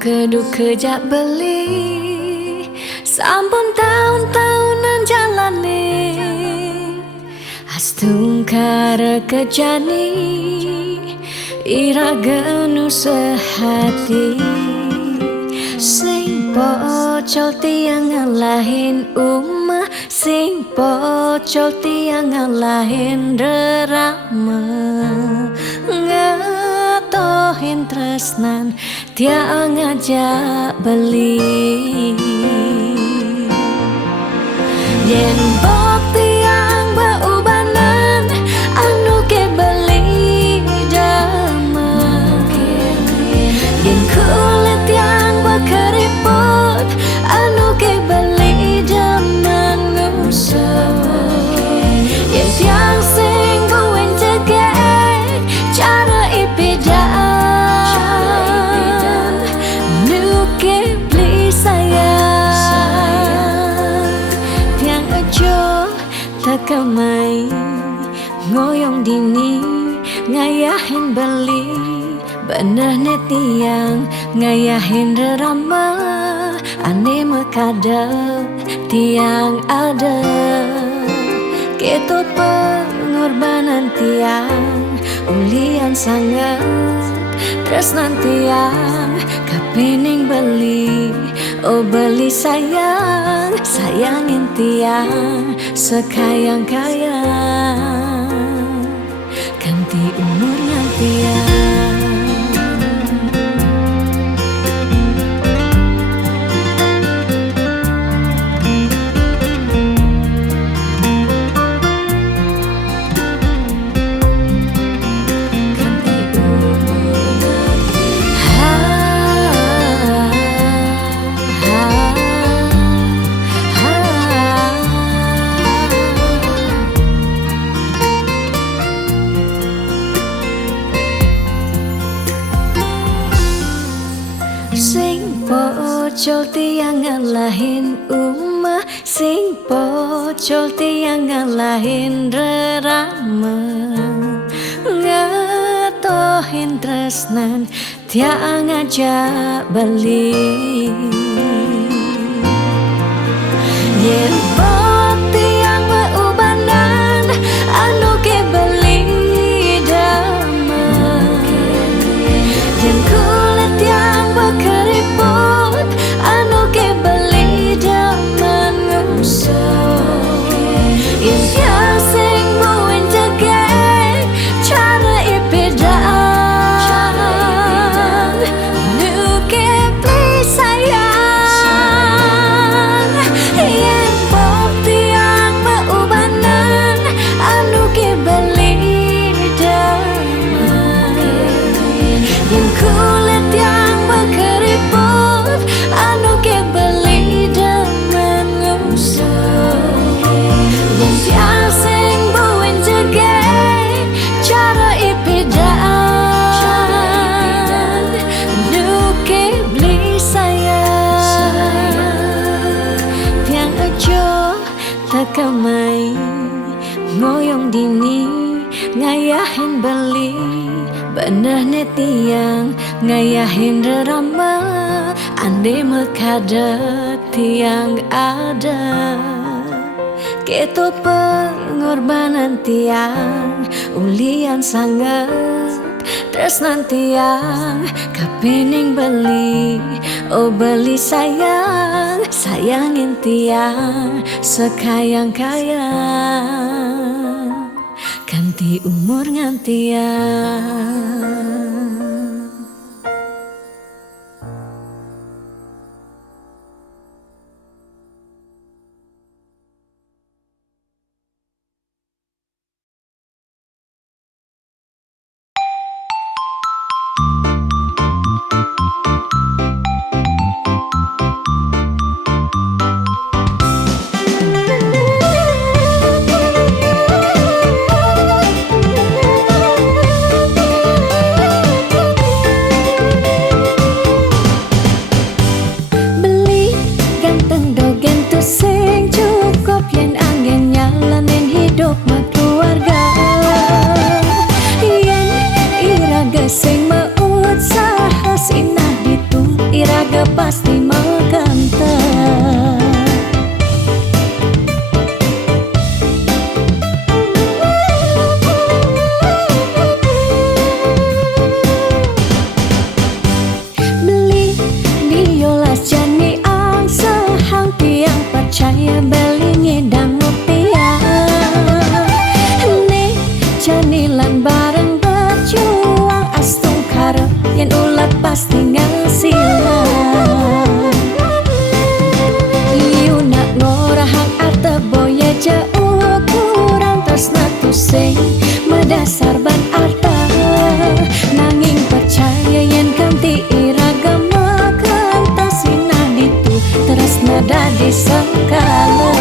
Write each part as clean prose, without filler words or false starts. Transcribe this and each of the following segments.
Keduk kejak beli sampun tahun-tahunan jalani astungkara kejani ira genu sehati sing pocol tiang ngalahin umah sing pocol tiang ngalahin rerama ngatohin tresnan tiang ngajak beli yen bok tiang beubanan anu ke beli dama yen kulit yang berkeriput anu ke beli dama ngusap yen tiang sing buin cegek cara ipidan nu ke beli sayang tiang ajo takamai ngoyong dini ngayahin beli bener netiang ngayahin rerama ane mekadep tiang ada ketut pengorbanan tiang ulian sangat tresnan tiang kapening beli oh beli sayang sayangin tiang sekayang-kayang ganti umurnya tiang sing pocol tiang ngalahin umah sing pocol tiang ngalahin rerama ngatohin tresnan tiang ngajak beli yen bok tiang beubanan anu ke beli dama yen kulit yang berkeriput anu ke beli daman ngusap yen tiang sing buin cegek cara ipidan nu ke beli sayang yen bok tiang beubanan anu ke beli daman yen kulit yang berkeriput anu ke beli daman ngusap yen tiang sing buin cegek cara ipidan nu ke beli sayang tiang ajo takamai ngoyong dini ngayahin beli bener netiang ngayahin rerama ande mekadep tiang ada ketut pengorbanan tiang ulian sangat tresnan tiang kapening beli oh beli sayang sayangin tiang sekayang-kayang ganti umur ngantiang. canilan bareng berjuang astung karep yen ulat pasti ngasilan. Iu nak ngorahang arte boya jauh kurang tresna tu sing medasar ban arta nanging percaya yen kanthi iragama kantasina ditu tresna dadi sekala.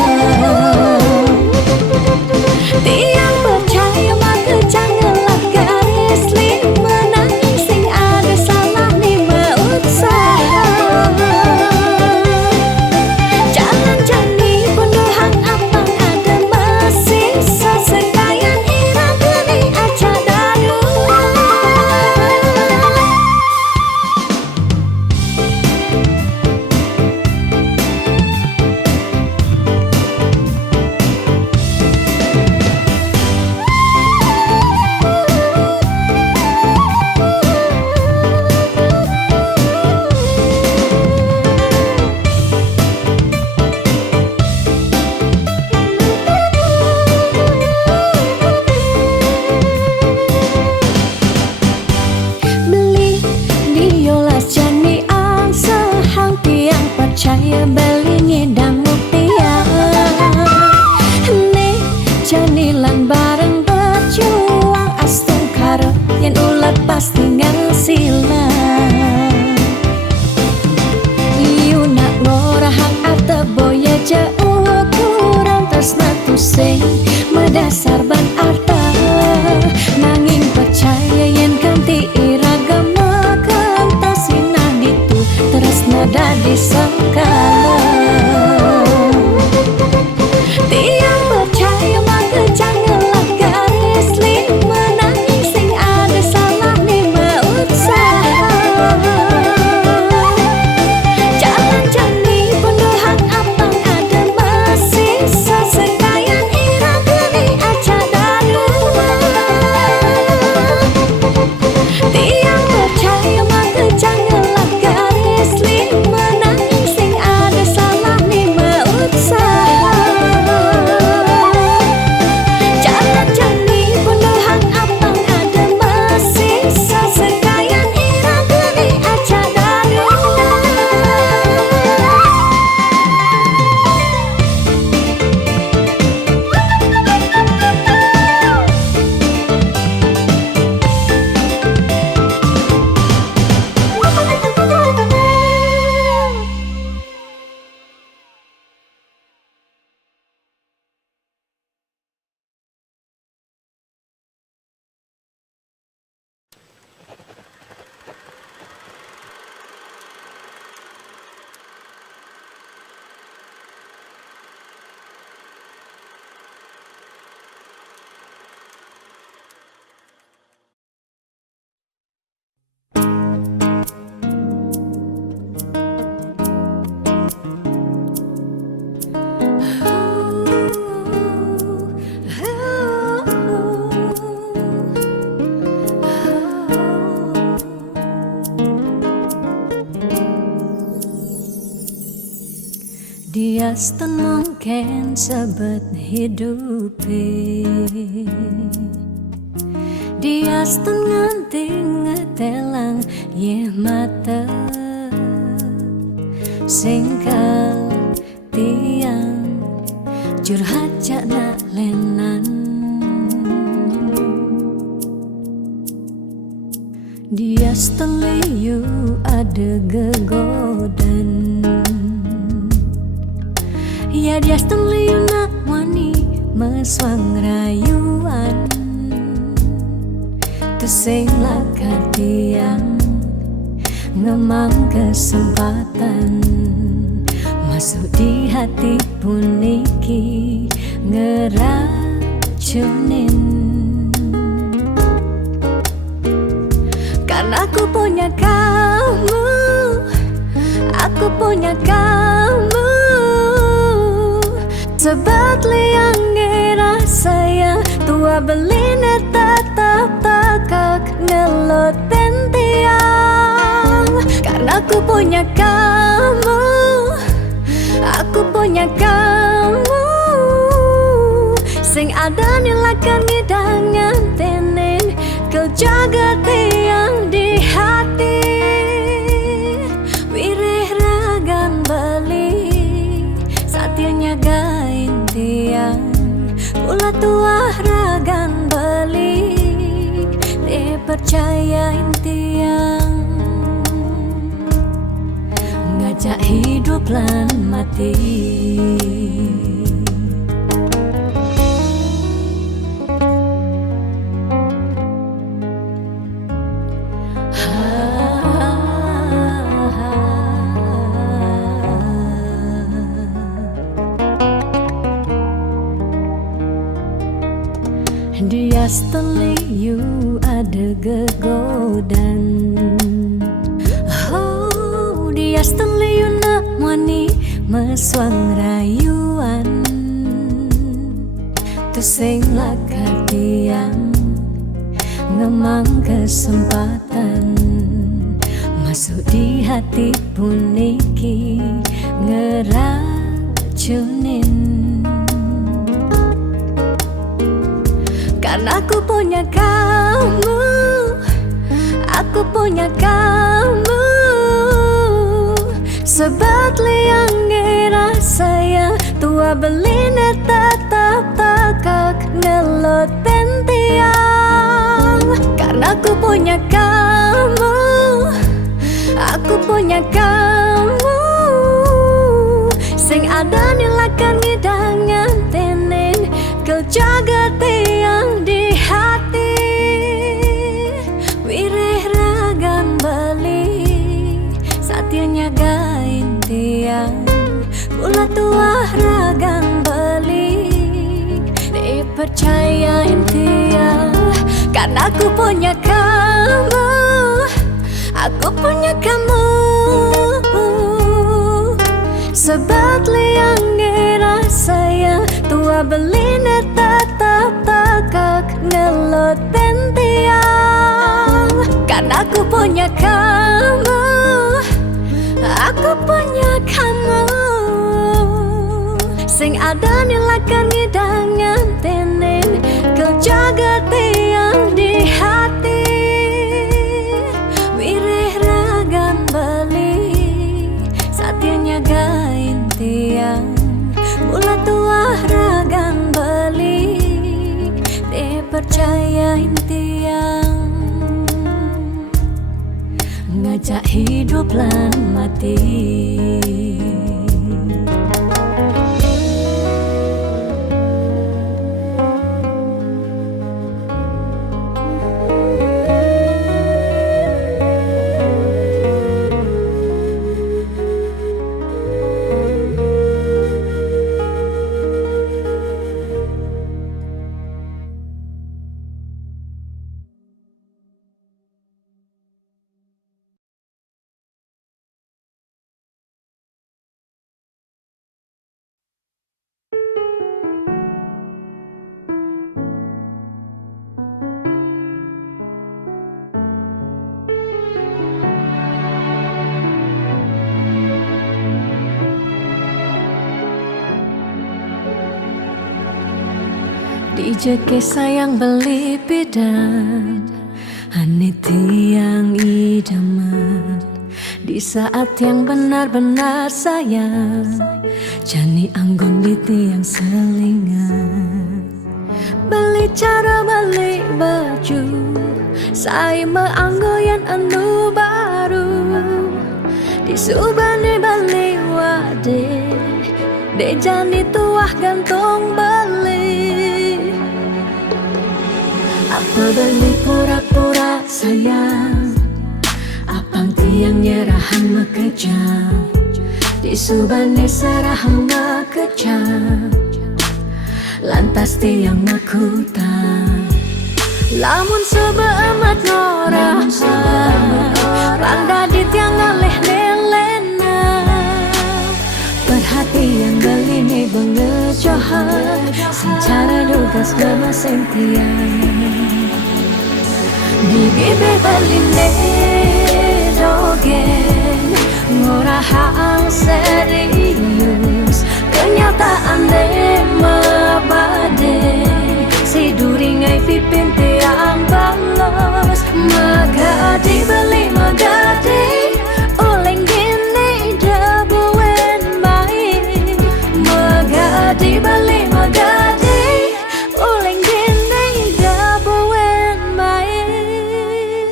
Tiang percaya maka janganlah garis lima nanging sing ada salah ni berusaha. Jalan jani penuhang apang ada masih sesekayan irang geni aja dadu. Percaya beli ngidang rupiah nih canilan bareng berjuang astung karep yen ulat pasti ngasilan. Iu nak ngorahang arte boya jauh kurang tresna tu sing medasar ban arta nanging percaya yen kanthi iragama kantasina ditu tresna dadi sekala. Tiang percaya maka janganlah garis lima nanging sing ada salah ni berusaha. Jalan jani penuhang apang ada masih sesekayan irang geni aja dadu. Tiang percaya maka janganlah garis lima nanging sing ada salah ni berusaha. Jalan jani penuhang apang ada masih sesekayan irang geni aja dadu. Dia mungkin sebet hidupi dia nganti ngetelang ye mata singkal tiang curhat jana lenan dia liu ada gegodan. Ya dia liu nak wani meswang rayuan Tesing lakar tiang ngemang kesempatan masuk di hati puniki ngeracunin. Karena aku punya kamu, aku punya kamu. Sebab liang ngerasa yang tua beline tetap takak ngeloten tiang. Karena aku punya kamu, aku punya kamu. Sing ada nilakan ngidangan percayain tiang, ngajak hidup lan mati. Dia steliu ada gegodan, oh dia steliu nak wani meswang rayuan, tu sing lakar tiang ngemang kesempatan masuk di hati puniki ngeracunin. Karena aku punya kamu, aku punya kamu, sebab liang ngira saya tua beline tetap takak ngelot tiang. Karena aku punya kamu, aku punya kamu, sing ada nilakan ngidangan tenen kejaga tiang di hati. Wireh ragan balik satya nyagain tiang, pula tua ragan balik dipercayain tiang. Karena aku punya kamu, aku punya kamu, sebab liang ngira saya tua beline tetap takak ngelot tiang. Karena aku punya kamu, aku punya kamu, sing ada nilakan ngidangan tenen kejaga tiang di hati. Wireh ragan balik satya nyagain tiang, pula tua ragan balik dipercayain tiang, ngajak hidup lan mati. Dijeke sayang beli bidan, ane tiang idaman. Di saat yang benar-benar sayang, jani anggon di tiang selingan. Beli cara beli baju, saya meanggoyan anu baru. Di subane beli wade, de jani tuah gantung beli. Apa beli pura-pura sayang, apang tiang nyerahan mekejam. Di subane serahan mekejam, lantas tiang makutan. Lamun sebeemat ngorah, randa di tiang ngaleh nelena. Perhatian beli nih bengejohan, secara dugas memasing tiang. Di bibe beli dogen, ngorahang serius, kenyataan deh mabade. Si duringai pipin tiang balos, magadi beli magadi, oleng gini dabuen baik. Magadi beli magadi, oleng gini dabuen baik.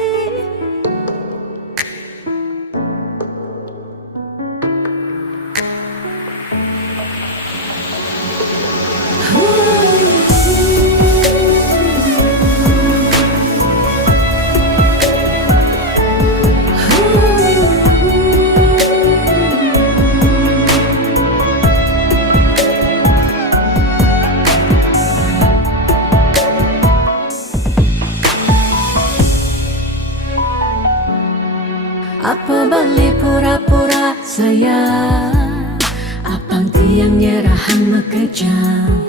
Apa beli pura-pura sayang, apang tiang nyerahan mekejang,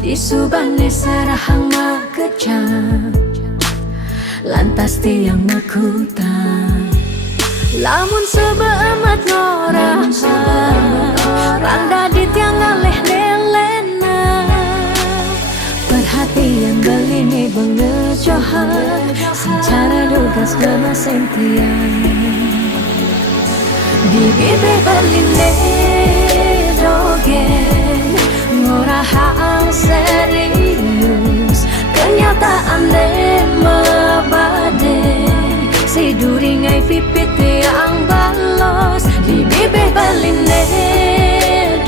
di subane serahang mekejang, lantas tiang mekutang. Lamun sebeemat ngorah randa di tiang ngaleh nelena, perhatian beli nih bengejohan, secara dugas memaseng tiang. Di bibir beli dogen ngorahang serius, kenyataan mabade si duringai pipit yang balos. Di bibir baline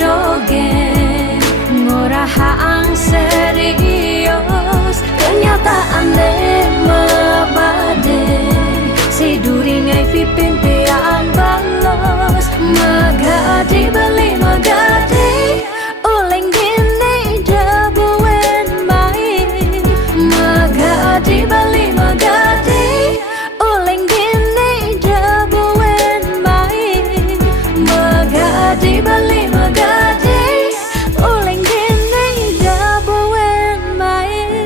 dogen ngorahang serius, kenyataan mabade si duringai pipit yang balos. Magadi beli magadi uleng gini dabuen main, magadi beli magadi uleng gini dabuen main, magadi beli magadi uleng gini dabuen main.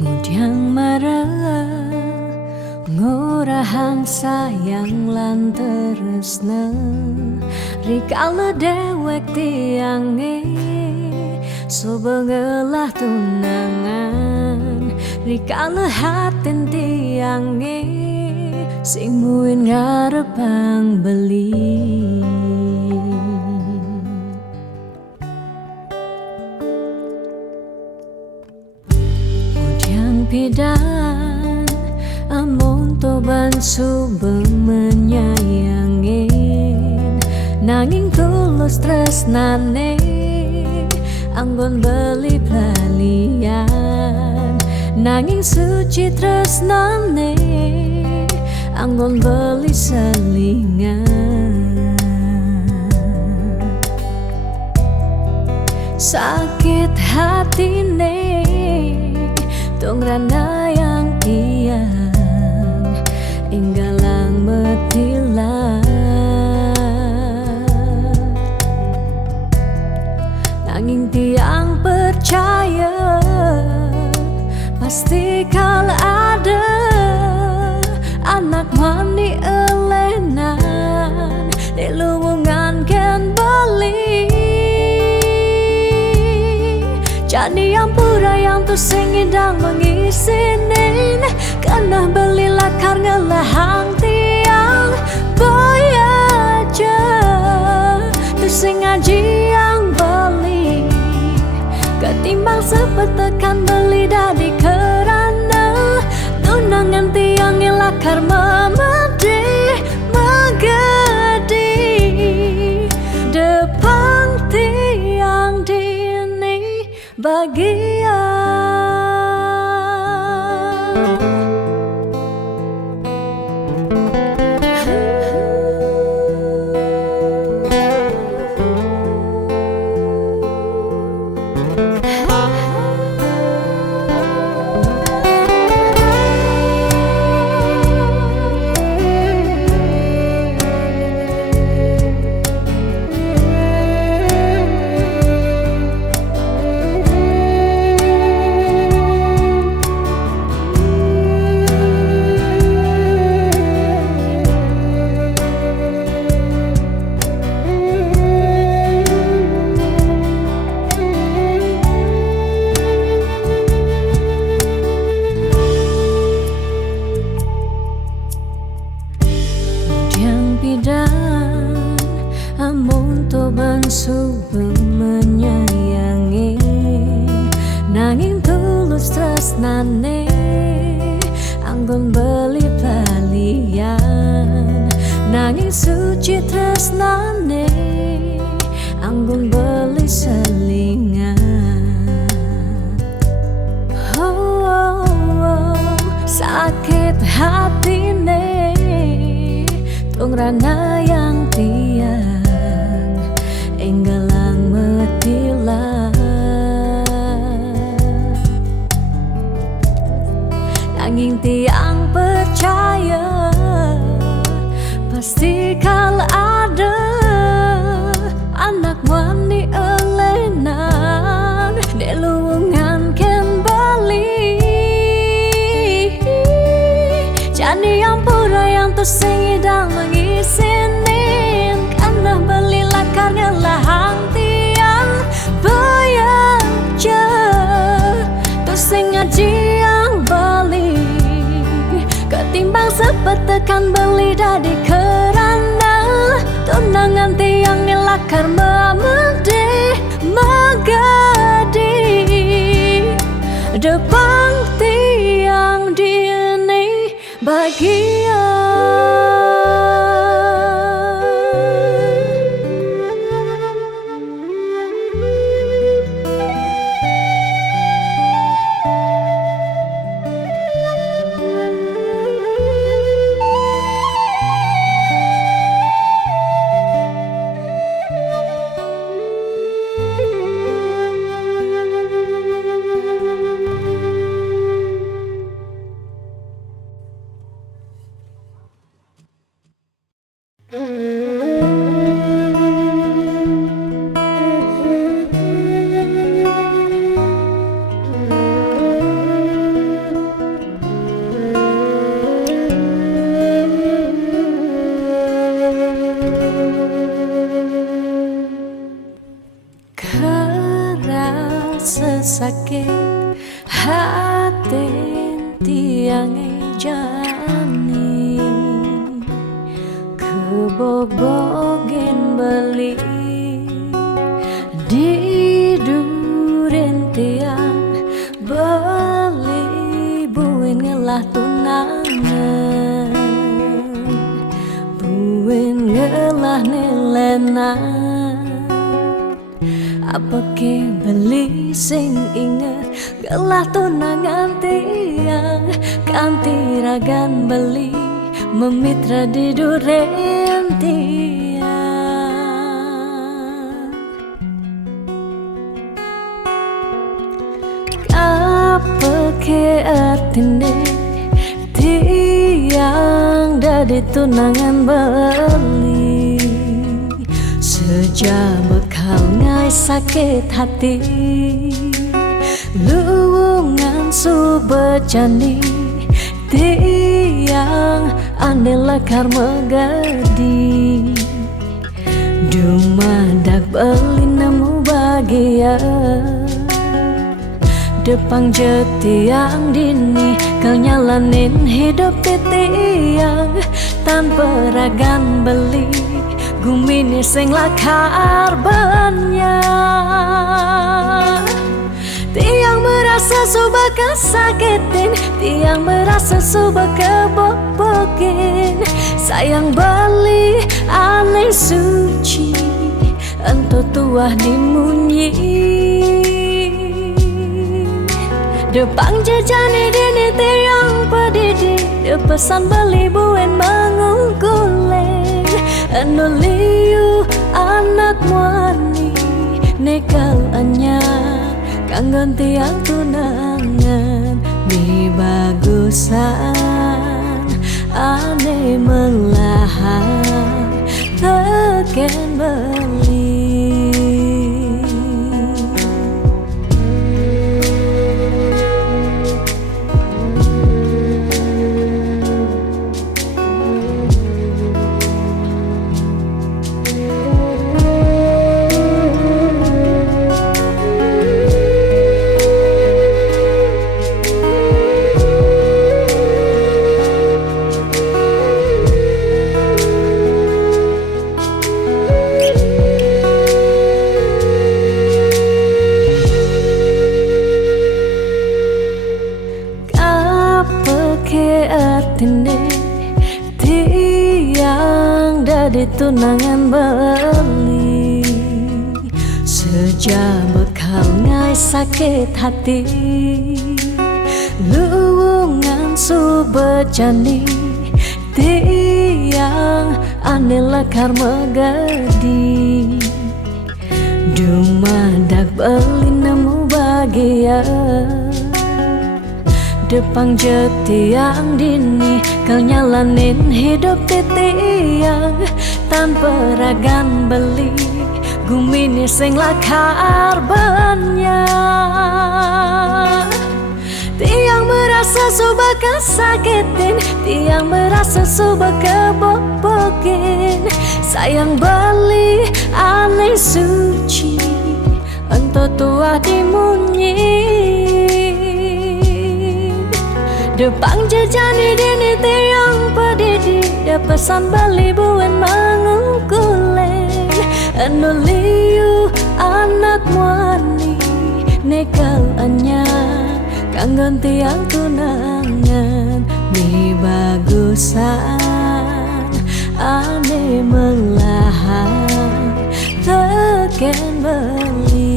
Mudiang marah ngorahang sayang lan tresna, rikala dewek tiange sobengelah tunangan, rikala hatin tiange sing muin ngarepang beli. Pidan amon toban sube menyayangin, nanging tulus tresnane anggon beli pelalian, nanging suci tresnane anggon beli selingan. Sakit hatine tong rana yang tiang inggalang metilan, nanging tiang percaya pasti kal ada anak mani elenan di luwungan ken bali. Jadi yang pura yang tu sing indang mengisinin, karena beli lakar ngelahang tiang boy aja tu sing ngaji yang beli, ketimbang sepetekan beli dari kerana tunangan tiang yang lakar memedi magadi depan tiang dini bagian. beli balian nanging suci tresnane anggun beli selingan. Sakit hatine tung rana yang tiang enggalang metilah nanging tiang percaya pasti kal ada anak wani elenan delungan ken bali jani yang pura yang sing idang mengisinin karena beli lakar ngelahang tiang bayar je sing ngaji yang beli ketimbang sepetekan beli dadi kerana tunangan tiang ngelakar memede magadi depan tiang dini bahagia. Sesakit hati tiang jani kebobogen beli di duren tiang beli buin ngelah tunangan buin ngelah nilenan apa ke beli sing inget gelah tunangan tiang kanti ragan beli memitra di duren tiang apa ke artine tiang dadi tunangan beli sejak bekal ngai sakit hati luwungan subejani tiang ane lekar megadi dumadak beli nemu bahagia depang jetiang dini kenyalanin hidup tiang tanpa ragan beli gumini sing lakar banyak tiang merasa suba kesakitin tiang merasa suba kebobokin sayang beli aneh suci ento tuah dimunyi depang jejani dini tiang pedidi depesan beli buen mengungkuleng anu liu anak wani nekal anyar kanggon tiang tunangan di bagusan ane melahan teken beli. ini tiang dari tunangan beli sejabut kau ngai sakit hati luwungan su berjani tiang anela karma gadi dumadak beli nemu bahagia Depang jetiang dini kau nyalanin hidup titiang tanpa ragan beli gumini sing lakar banyak tiang merasa suba kesakitin tiang merasa suba kebobokin sayang beli aneh suci entah tua dimunyi Depang jejani dini tiang pedidi da pesan bali buan mangukulen anuliu anak muani nekal anya kanggon tiang tunangan mi bagusan ane melahan teken beli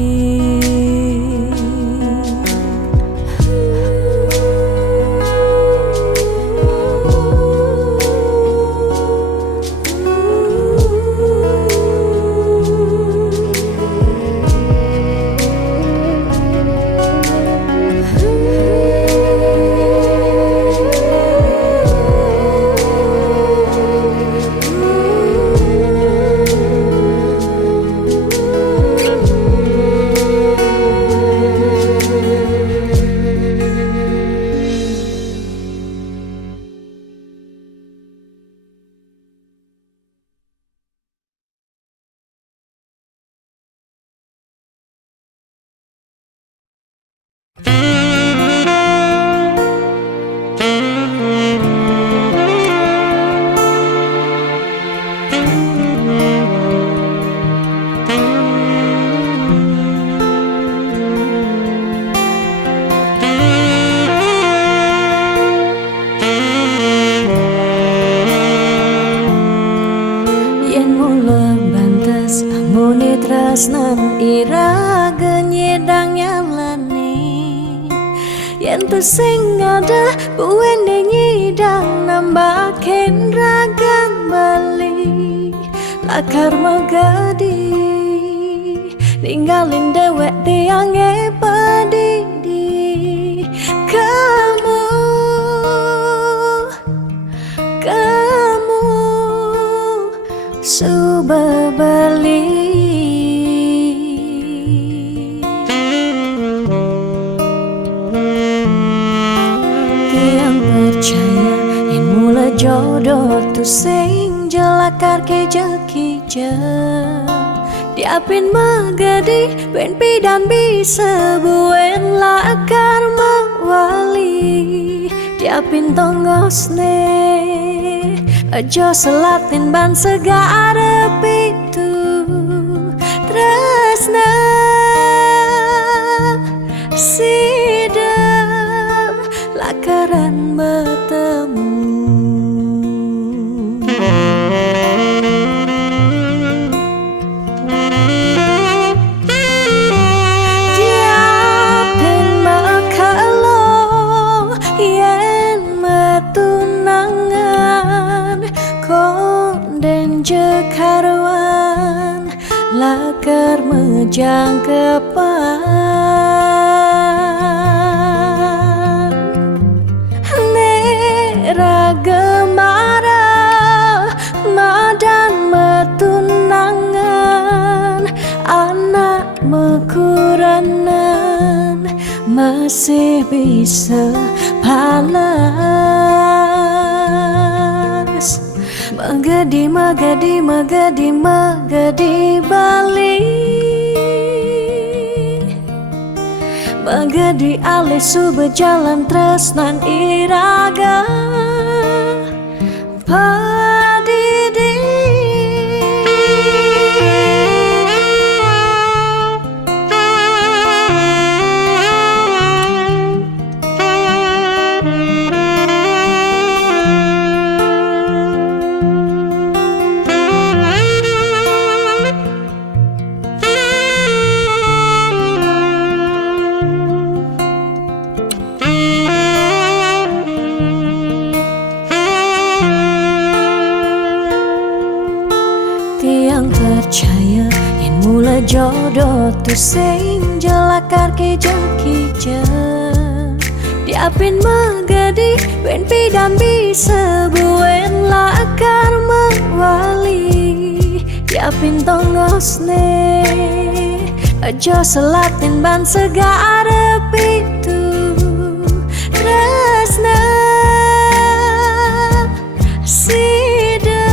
Tresnan iraga nyedang nyalani yen tu sing ada buene nyidang nambahin ragan bali lakar magadi ninggalin dewek tiange padidi kamu suba bali jodoh tu sing jelakar keja-keja diapin magadi ben pidan bisa buen lakar mawali diapin tongosne aja selatin ban segara pitu tresna sidam lakaran bertemu Jekarwan lakar mejang kepan nera gemara madan metunangan anak mekuranan masih bisa palas Magadi, magadi, magadi, magadi bali Magadi alih su berjalan tresnan iraga padidi jodoh tu sing jelakar ke jengkijen diapin megadi wen pidam bisa buen lakar mewali diapin tongos ne aja selatin ban segara pitu resna sida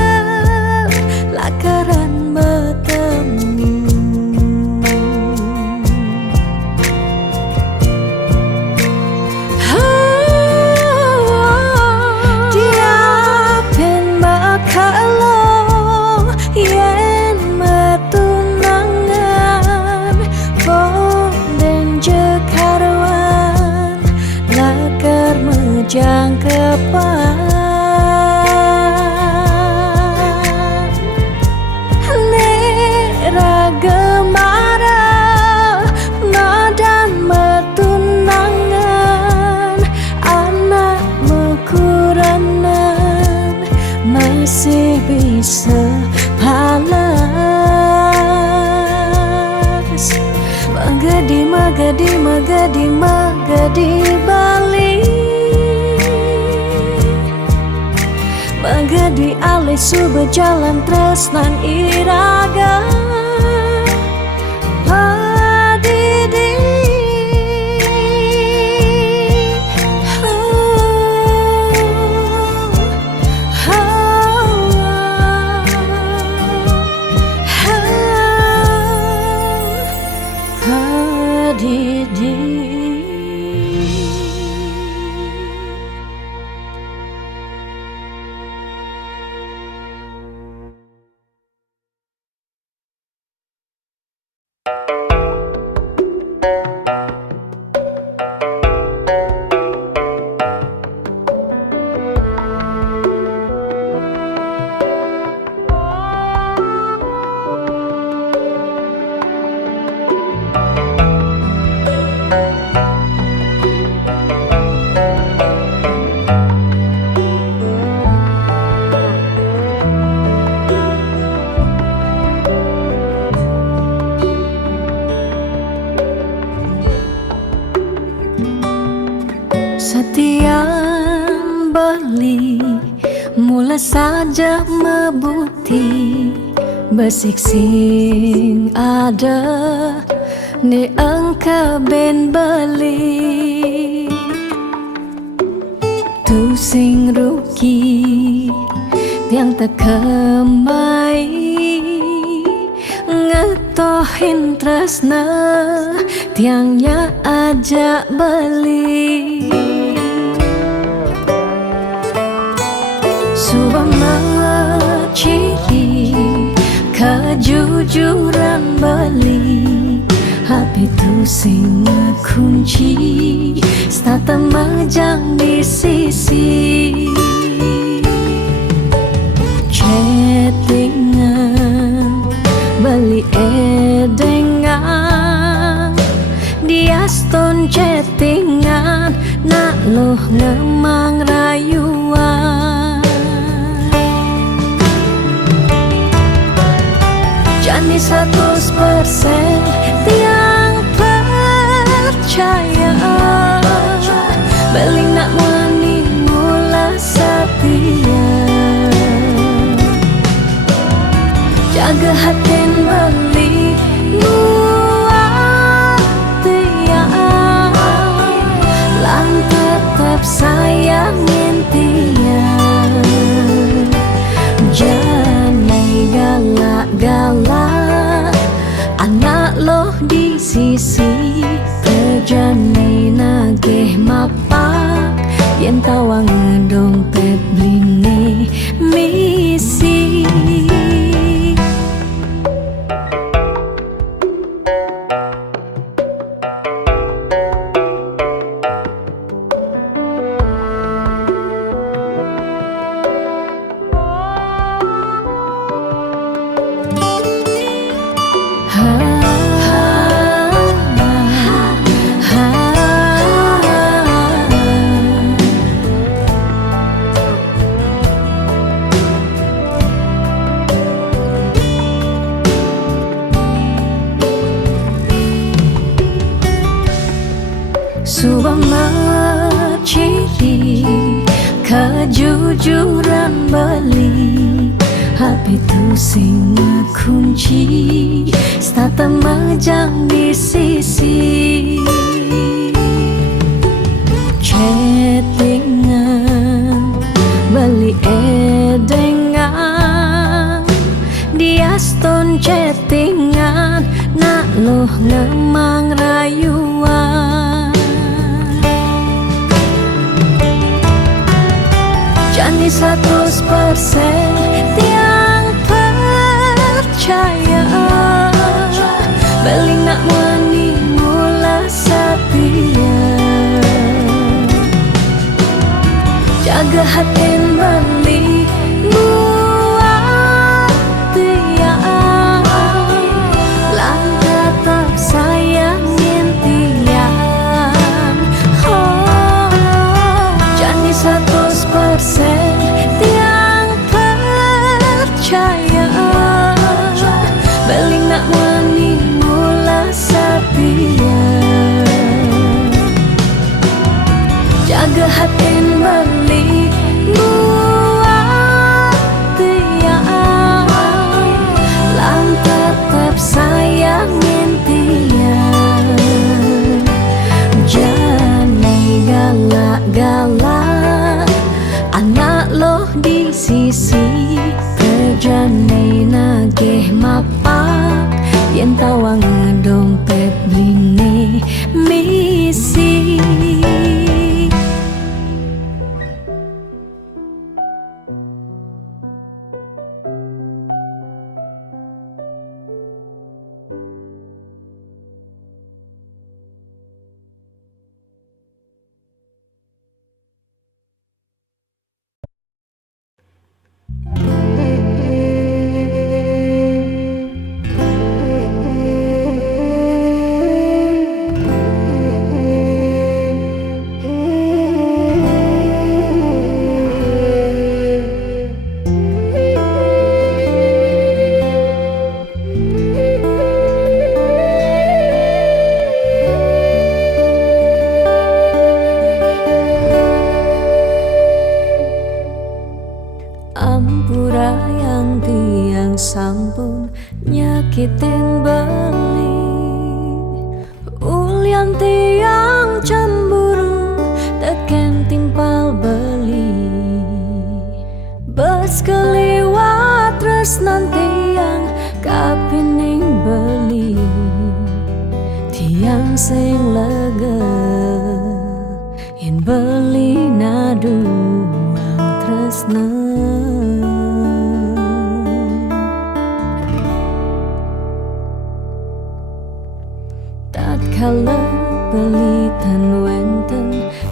lakaran bertemu diapin bakalo yen metunangan bonden jekarwan lakar mejang kepan gemara nadan metunangan anak mekuranan masih bisa palas magadi magadi magadi magadi balik magadi alih su berjalan tresnan iraga Setiap beli mula saja mebuti besik sing ada ni engka ben beli tu sing rugi tiang tak kemai ngetohin tresna tiangnya ajak beli subama ciri kejujuran beli HP tu sing kunci stata majang di sisi chattingan beli edengan dia stone chattingan nak loh ngemang rayuan jani 100% tiang percaya beli nak wani mula setia jaga hati beli buat tiang lan tetap sayangin tiang jangan galak-galak anak loh di sisi terjani nageh mapak yen tawang dompet blingi misi kejujuran beli HP tu sing kunci stata majang di sisi chattingan beli edengan dia stone chattingan nak loh ngemang rayuan Jani 100% tiang percaya beli nak wani mula setia jaga hatin beli buat dia lang tetap sayangin tiang Jani 100% tiang percaya beli nak wani mula setia jaga hatin beli buat dia lang tetap sayangin dia jani galak-galak anak loh di sisi kerjane nagih mapak yen tawang dompet bline misi Ampura yang tiang sampun nyakitin beli ulian tiang cemburu teken timpal beli bes keliwat terus nanti yang kapining beli tiang sing lega yen beli naduang tresna tatkala beli tan wenten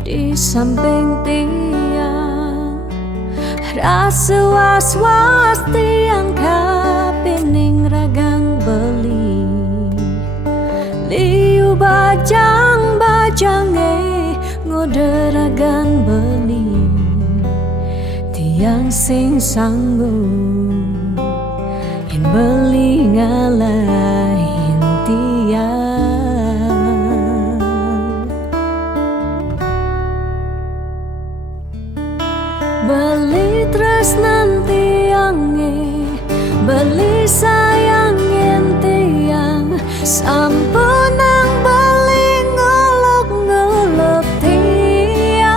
di samping tiang rasa was-was tiang kapining ragang beli liu bajang-bajange ngode ragang beli tiang sing sanggup yen beli ngalahin tiang beli tresnan tiange beli sayangin tiang sampun nang beli ngolok-ngolok tiang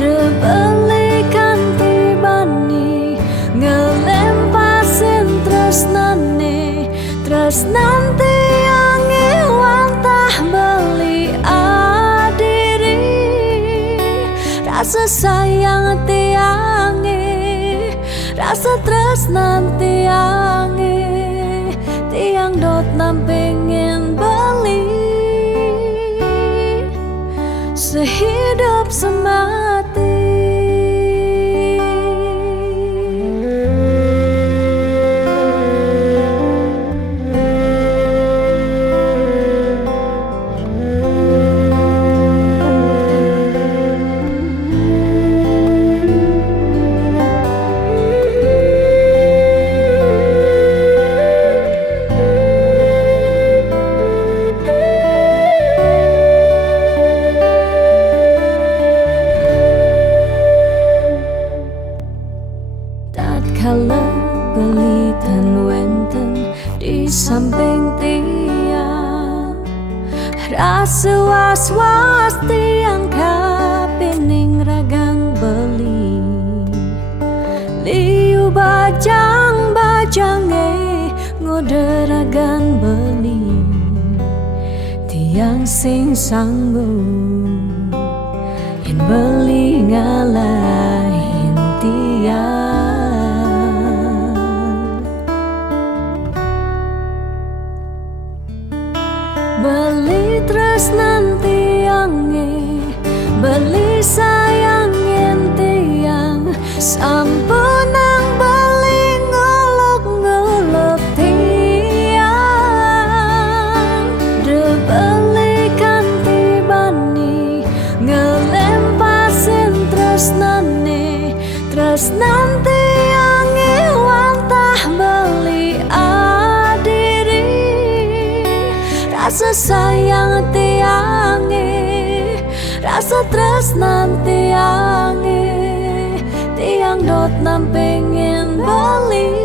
de beli kanti bani ngelempasin tresnane tresnan tiange wantah beli adiri rasa sayang tiange rasa tresnan tiange tiang dot nampingin beli sehidup semati rasa was-was tiang kapining ragang beli liu bajang-bajange ngoderagan beli tiang sing sanggup yen beli ngalahin tiang beli tresnan tiange beli sayangin tiang sampun nang beli ngolok-ngolok tiang de beli kanti bani ngelempasin tresnane tresnan tiange wantah beli adiri rasa sayang tiange rasa tresnan tiange tiang dot nampengin bali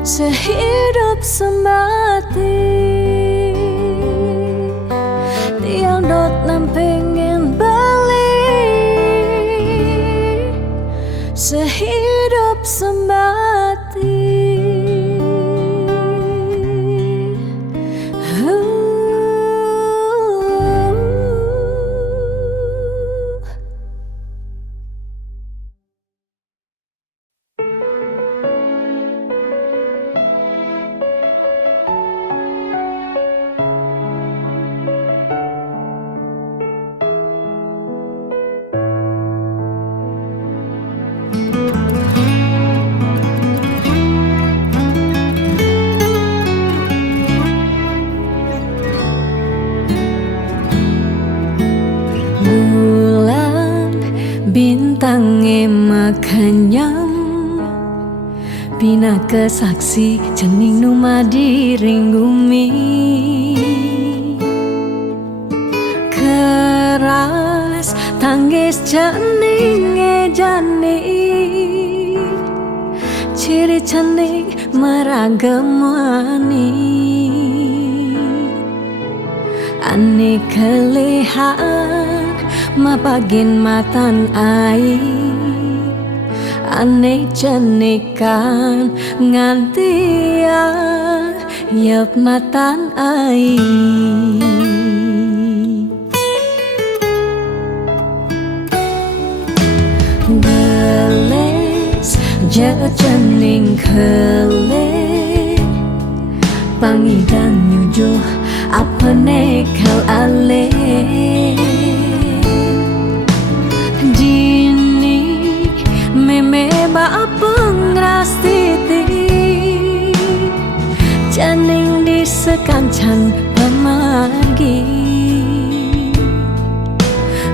sehidup semati tiang dot nampengin bali sehidup semati. Bintangnya makanyam Bina kesaksi cening numadi ring bumi Keras tangis cening jani Ciri cening meragamani Ani kelihat mapagin matan ai ane cenikan ngantia yep matan ai beles jaga cening kele pangidang nyujuh apa nekal ale meme ba pengrastiti janing di sekancang pemagi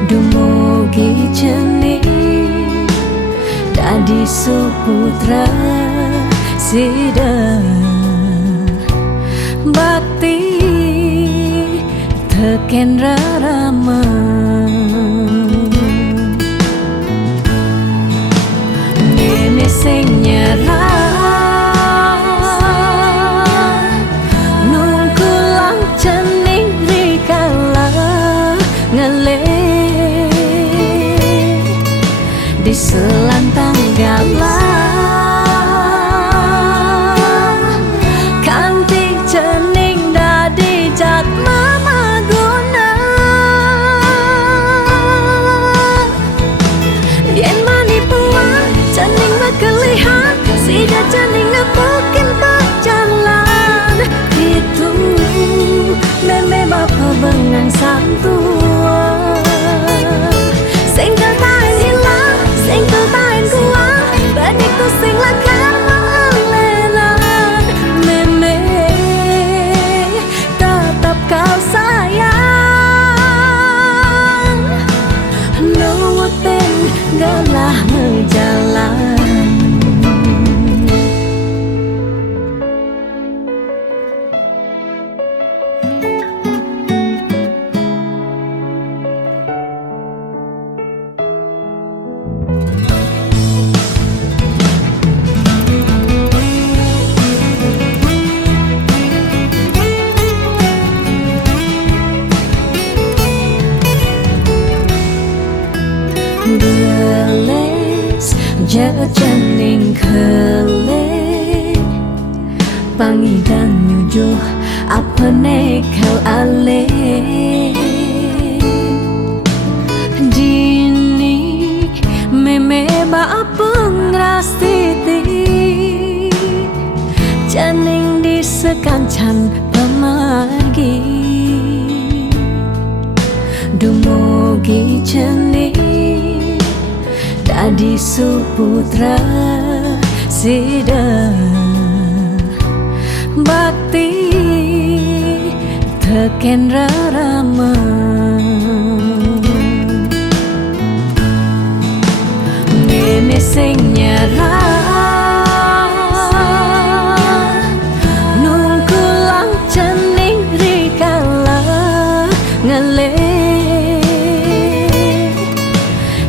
dumugi cening dadi suputra sida bakti teken rarama sing nyerah nungkulang cening rikala ngele di selantang galah kanti cening dadi jat mama guna yen manipuan cening kelihat sida cening ngepukin berjalan itu meme bapa bengang santua sing ketain hilang sing ketain kuat Geles jejening kele pangidan nyujuh apane kau ale dini meme ba pengrastiti janing di sekancan pemargi dumugi jening dadi suputra sida bakti teken rarama ngene sing nyerah nungkulang jening rikala ngele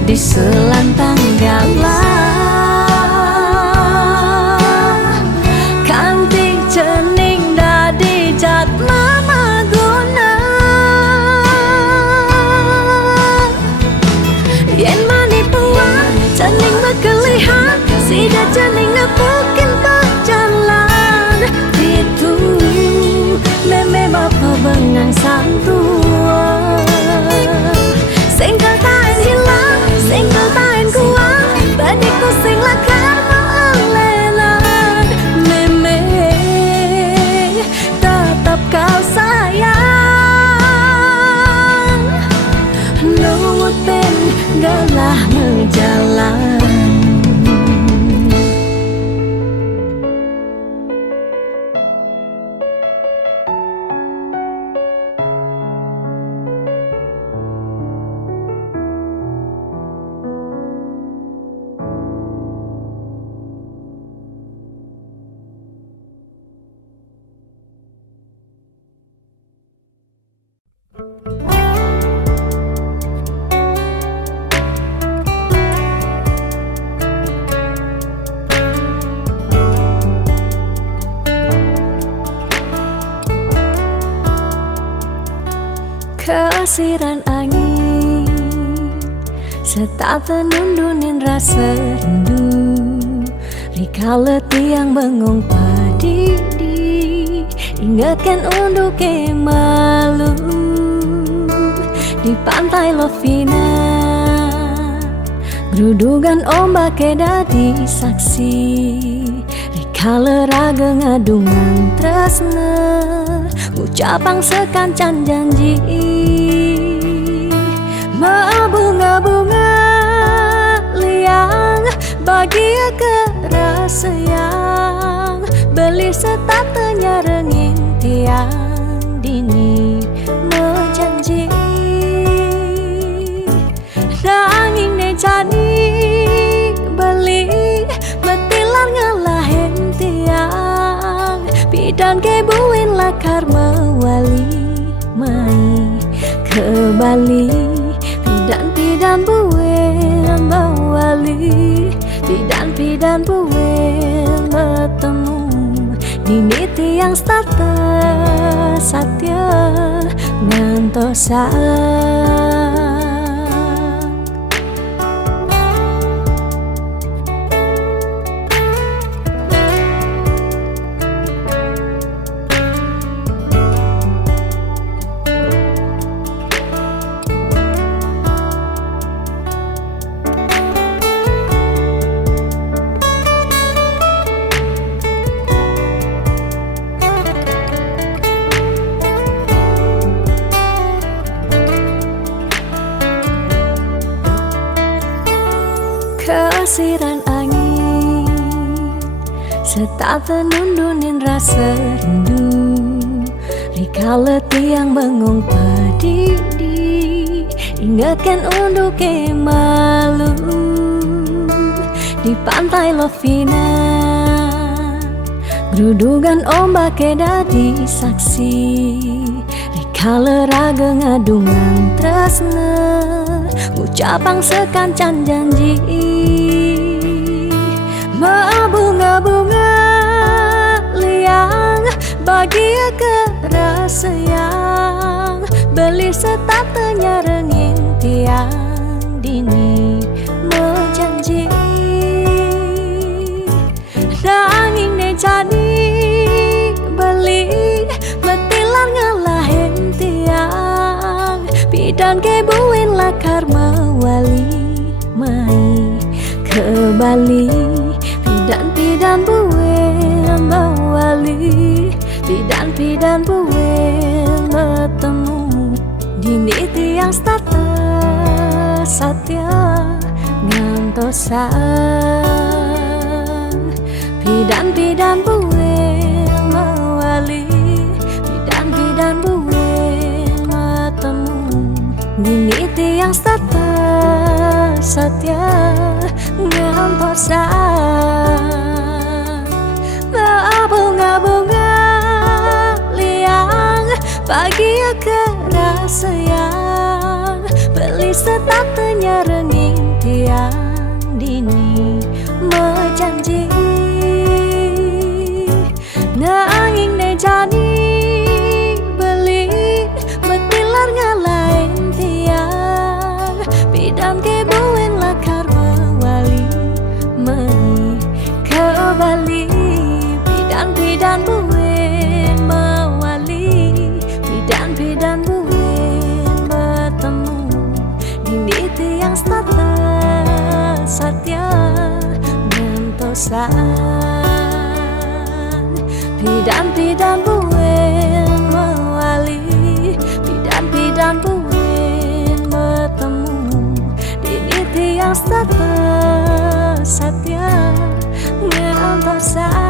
di selantang galah kanting jening dadi jatma guna yen mani tuan jening berkelihat sida jening nepukin berjalan itu meme bapa bengang santua single tain hilang single tain kuat badikku sing lakar melelan meme tetap kau sayang nuwutin galah ngejalan. Kesiran angin setata nundunin rasa rindu rikala tiang bengong padidi ingatkan untuk malu di pantai Lovina gerudugan ombak dadi saksi rikala raga ngadungan tresna ucapang sekancan janji bunga-bunga liang bahagia kerasa yang beli setatenya rengin tiang dini menjanji nanging nejani beli betilar ngalahin tiang bidan kebuin lakar mewali mai ke Bali pidan buin bawali pidan buin bertemu dini tiang starter satya ngantosa. Kesiran angin setata nundunin rasa rindu rikala tiang bengong padidi ingatkan untuk malu di pantai Lovina gerudugan ombak dadi saksi rikala raga ngadungan tresna ucapang sekancan janji bunga-bunga liang bahagia kerasa yang beli setatenya rengin tiang dini mawali pidan buen mawali pidan buen bertemu dini tiang starter satya ngantosan pidan buen mawali pidan buen bertemu dini tiang starter satya ngantosan bunga-bunga liang pagi keras sayang beli setatenya renging tiang dini menjanji nanging nejani beli betilar ngalain tiang pidan kebuen lakar mawali meni ke Bali pidan buen mawali pidan buen bertemu dini tiang starter satya ngantosan pidan buen mawali pidan buen bertemu dini tiang starter satya ngantosan.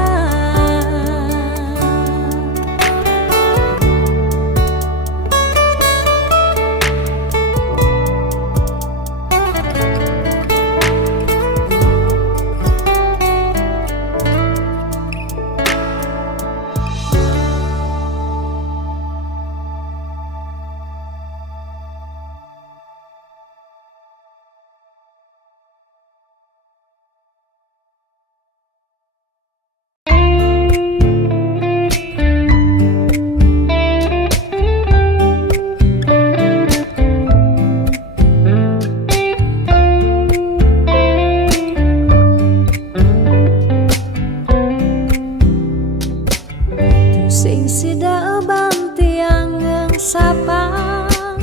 Sing sida bantiang sapang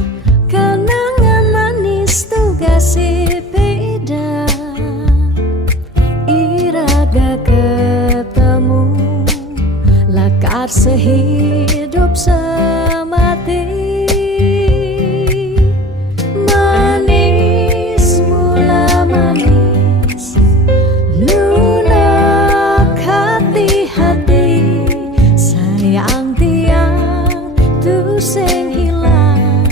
kenangan manis tugas beda iraga ketemu lakar sehidup semati manis mula manis lunak hati-hati sayang tiang tu sing hilang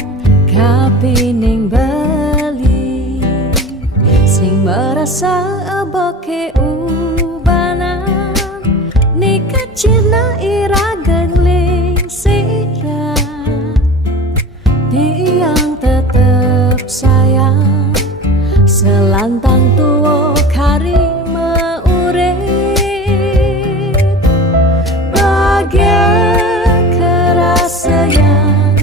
kapining bali sing merasa aboke ubanan nikah cina ira gengling sira tiang tetep sayang selantang tuo kari sayang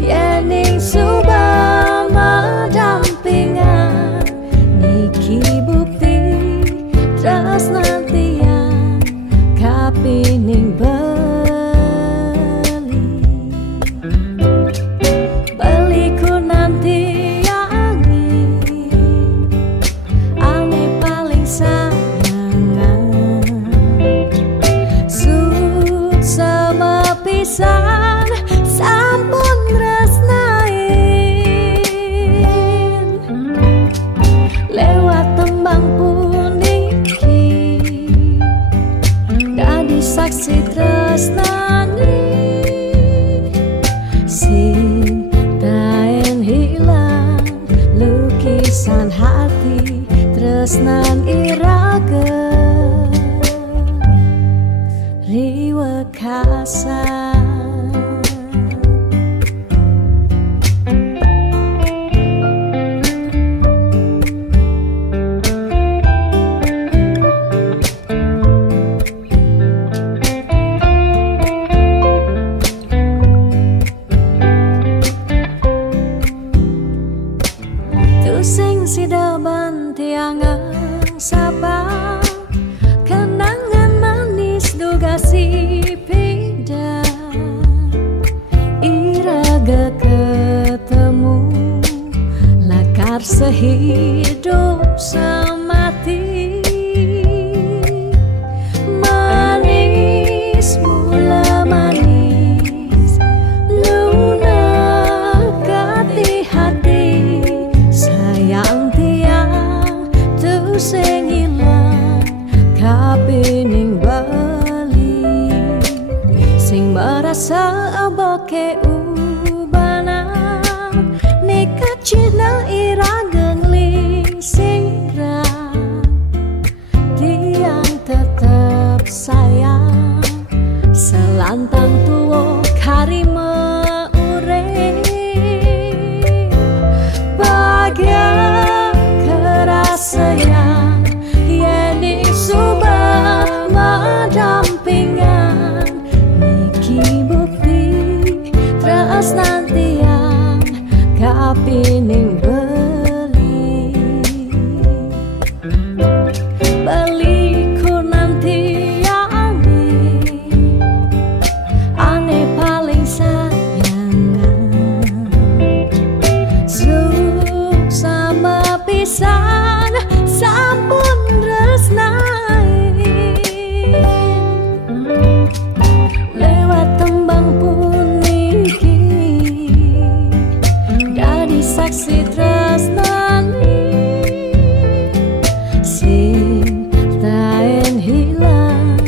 yening subama dampingan niki bukti tresnan tiang kapining beliku nanti ane paling sayangan sut sama pisan sampun tresnain lewat tembang puniki dadi saksi tresnani sing taen hilang lukisan hati tresnan iraga riwa kasa. Sing sida bantiangan sabang kenangan manis duga si peda iraga ketemu lakar sehidup semati sing ilang kapining bali sing merasa aboke ubanan nikah cina irageng ling singra tiang tetap sayang selantang tuwo karima urip bahagia sayang yeni subah mendampingan niki bukti terus nanti yang kapining beliku nanti yang ane paling sayangan sama pisan sampun resnai lewat tembang puniki dadi saksi tresnani sing taen hilang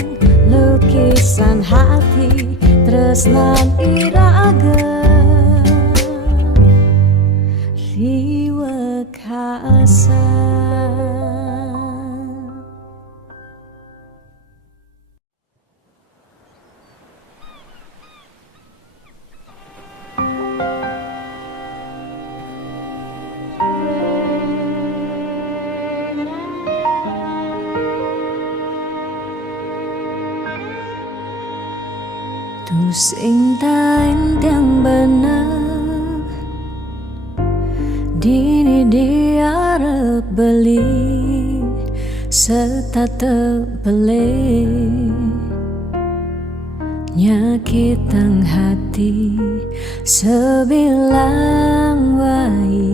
lukisan hati tresnan irageng riwek asa. Tu sing taen yang bener dini diarep beli serta terbeli nyakitan hati sebilang wai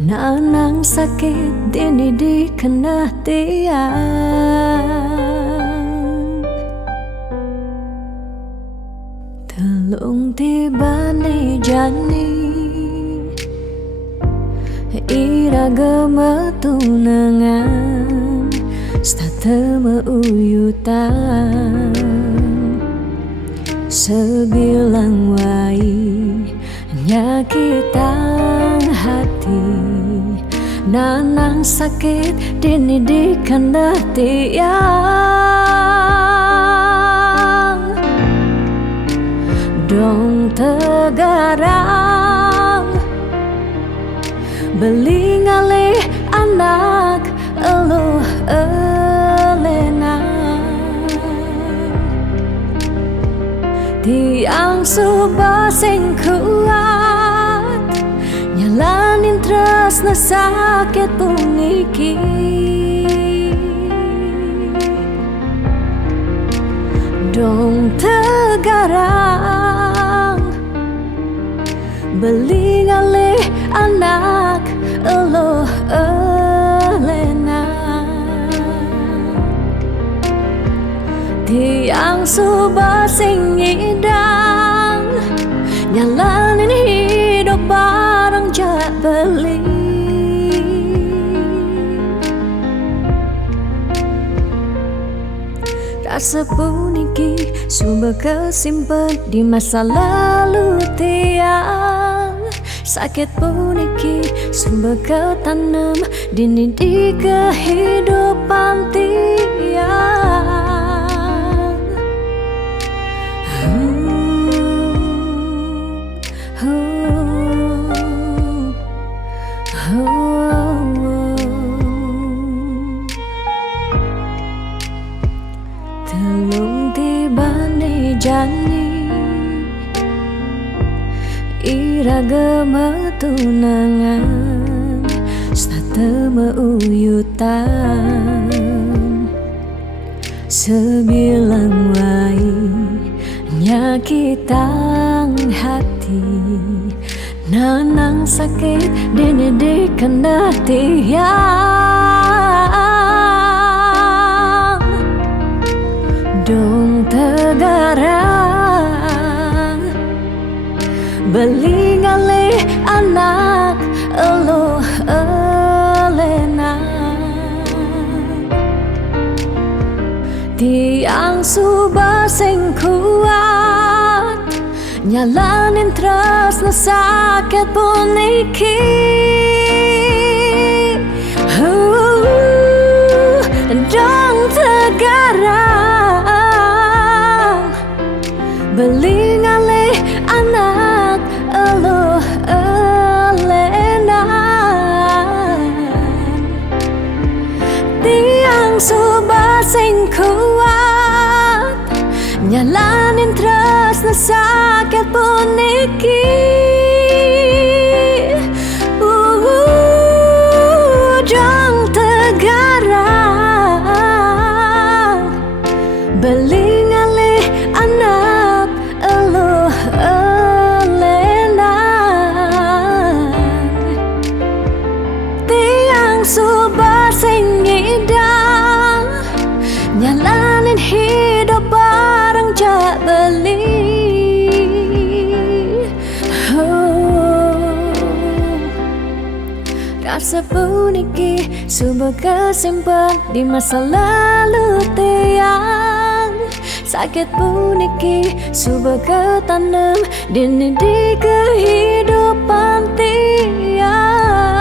nanang sakit dini dikena tiang telung tibane jani iragama tunangan statema uyutan sebilang wai nyakitan hati nanang sakit dini dikena tiang dong tegarang beli ngalih anak eluh elena tiang subah sing kuat nyalanin tresna sakit puniki dong tegarang beli ngalih anak eluh elena tiang subah sing ngidang nyalanin hidup bareng jak beli rasa puniki sumber kesimpan di masa lalu tiang sakit puniki sumber ketanam dini di kehidupan tiang telung tibane jani iragama tunangan statema uyutan sebilang wai nyakitan hati nanang sakit dini dikena tiang dong tegarang beli ngalih anak eluh elena suba sing kuat nyalanin tresno sakit pun iki. Dong tegarang beli ngalih anak eluh elenan tiang suba sing kuat nyalanin tresno sakit pun iki. Dong tegarang beli ngalih anak eluh elenan tiang suba sing ngidang nyalanin hidup bareng jak beli. Rasa puniki suba kesimpan di masa lalu tiang. Sakit puniki suba ketanam dini di kehidupan tiang.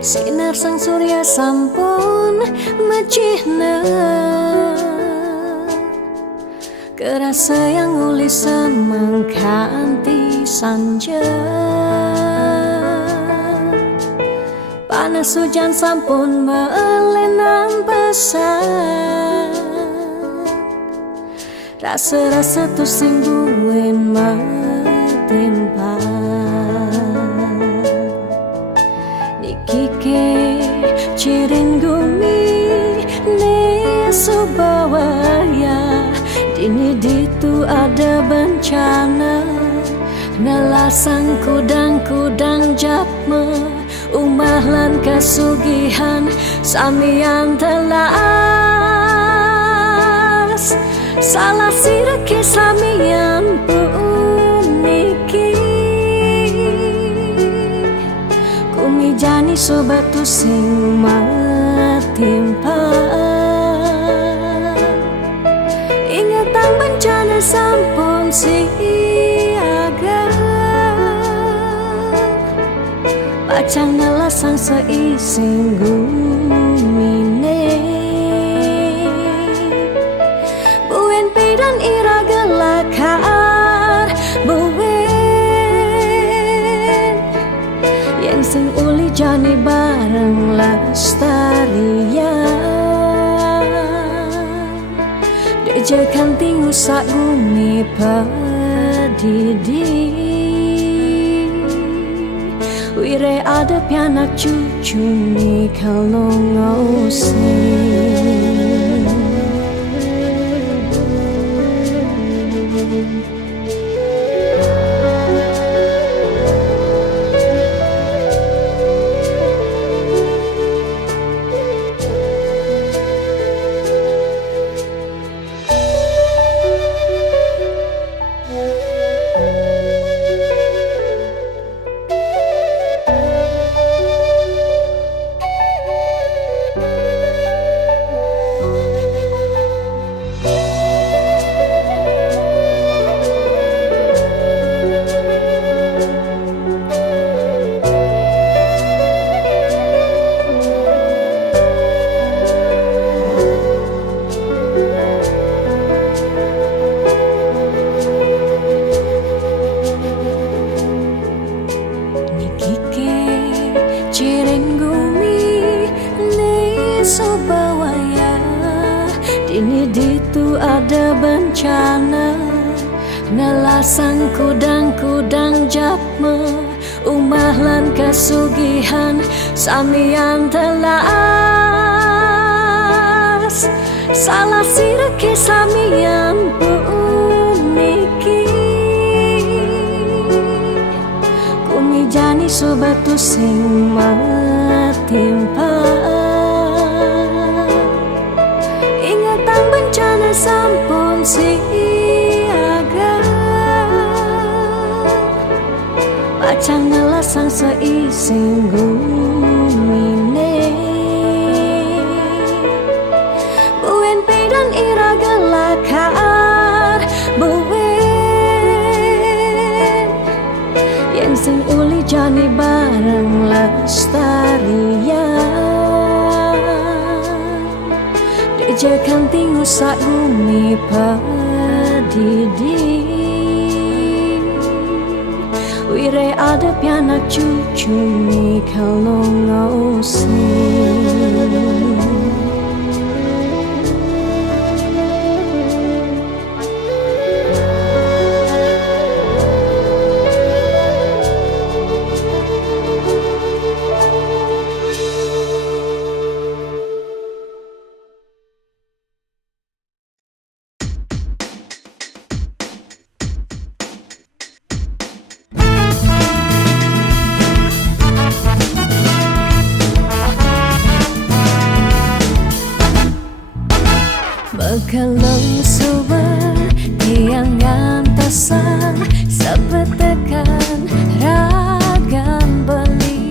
Sinar sang surya sampun mecihna kerasa yang uli semangkanti sanja. Panas hujan sampun melenang pesan rasa-rasa tu sing buin matempa Kike ciring gumi ne subawaya dini ditu ada bencana nelasang kudang-kudang japme umah lan kasugihan samian telas salah sirake samian puniki jani sobat tu sing matimpa ingatan bencana sampun siaga pacang nelasang seising gumine buen pidan ira gelakar buen yang sing uli jani bareng lestarian dejekan tingu sak gumi padidi wire ada pianak cucu ni kalau ngosing. Dini ditu ada bencana, nelasan kudang-kudang japme, umah lan kesugihan samian telas. Salah sireke samian puniki, kumijani sobatu sing matimpa. Ingatan bencana sampun siaga, pacang nelasang seising gumine. Buen pedan iraga lakar buen, yen sing uli jani bareng lestarian. Dejekan tingu sak bumi padidi, wire ada pianak cucu mi kalau ngausin. Bekalong suba tiang antasan, sepetekan ragam beli,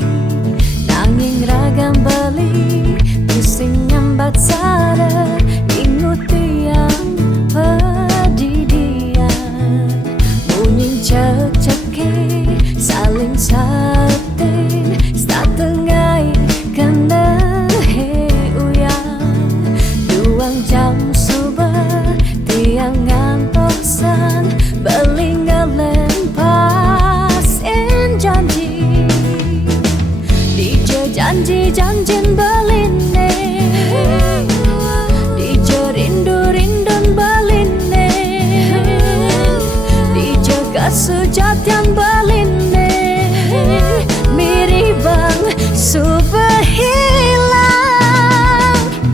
nanging ragam beli pusing nyambat sada, ingut tiang pedidian. Bunyi cek-ceki saling satin, setengai kena he uyang, duang jam tiang ngantosan belingalen pas en janji, dije janji-janjin beline, dije rindu-rindun beline, dije kesujatian beline, miribang subhilang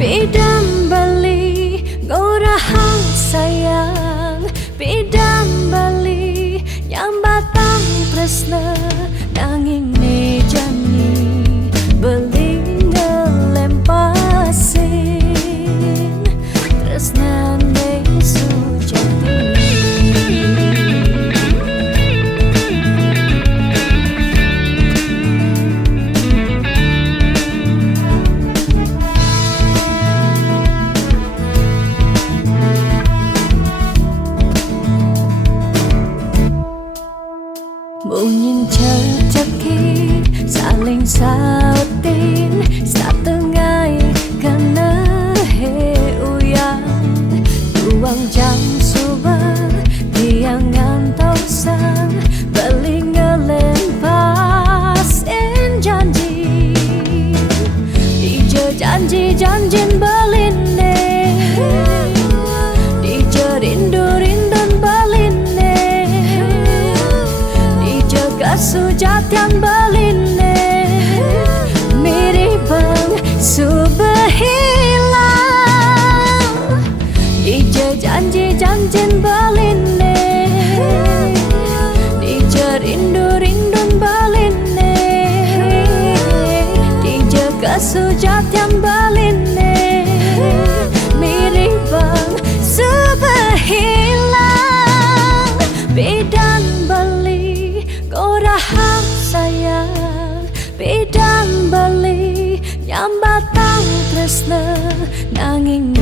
bidam beli gorahang sayang, bidam bali nyambatang tresna, nanging ne jani beli ngelempasin tresna ne sujati. Bunyin cek-ceki saling sautin, setengai kena he uyang, duang jam suba tiang ngantosan belingelen pas en janji, dije janji-janjin beline, dije rindu-rindun beline, kesujatian beline, miribang subhilang, dije janji-janjin beline, dije rindu-rindun beline, dije kesujatian beline, miribang subhilang bidan beli gorahang sayang, bidan beli nyambatang tresna, nanging